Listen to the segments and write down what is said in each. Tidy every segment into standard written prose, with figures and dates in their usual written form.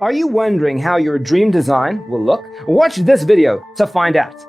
Are you wondering how your dream design will look? Watch this video to find out.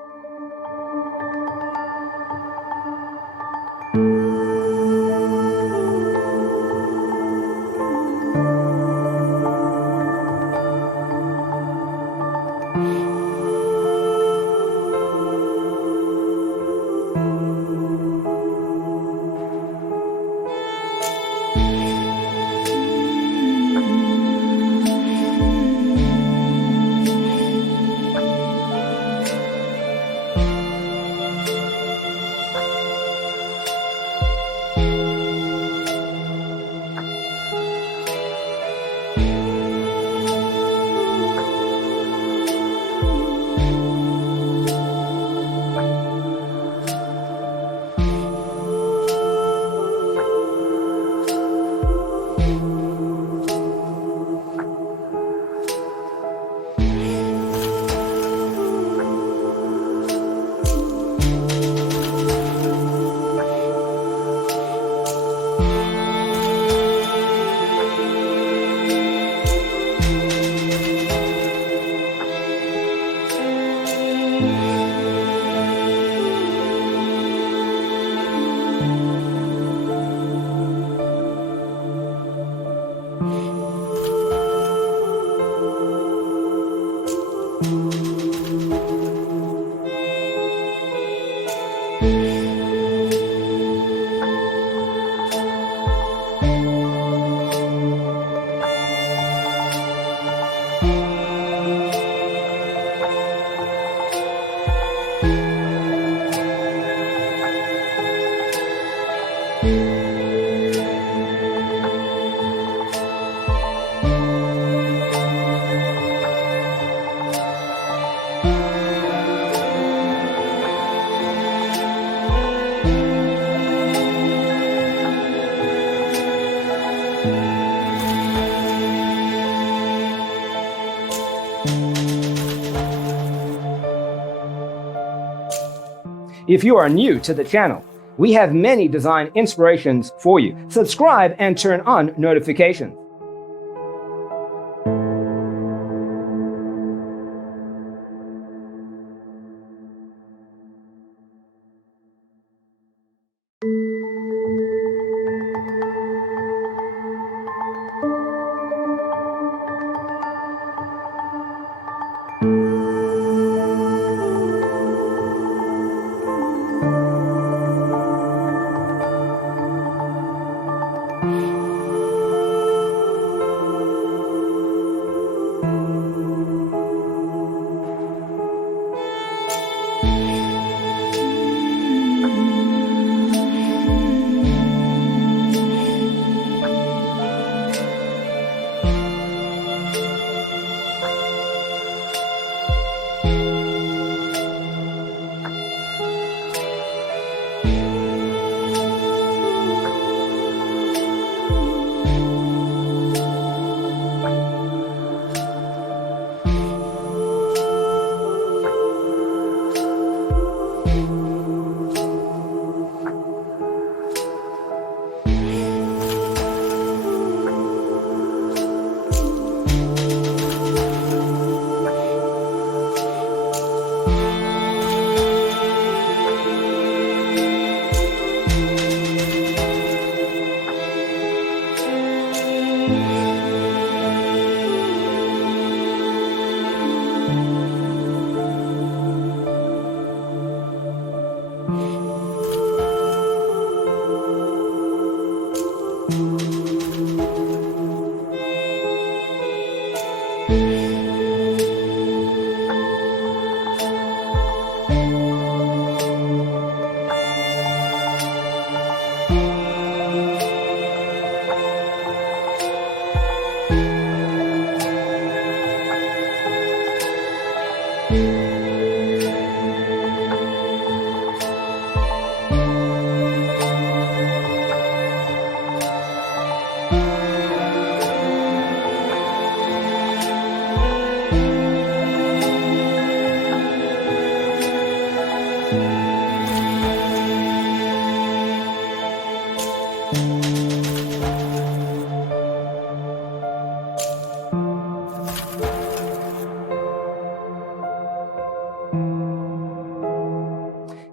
If you are new to the channel, we have many design inspirations for you. Subscribe and turn on notifications.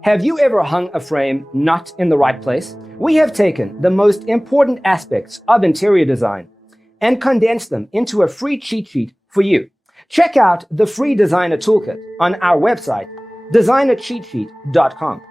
Have you ever hung a frame not in the right place? We have taken the most important aspects of interior design and condensed them into a free cheat sheet for you. Check out the free designer toolkit on our website, designercheatsheet.com.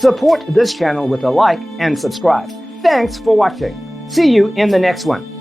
Support this channel with a like and subscribe. Thanks for watching. See you in the next one.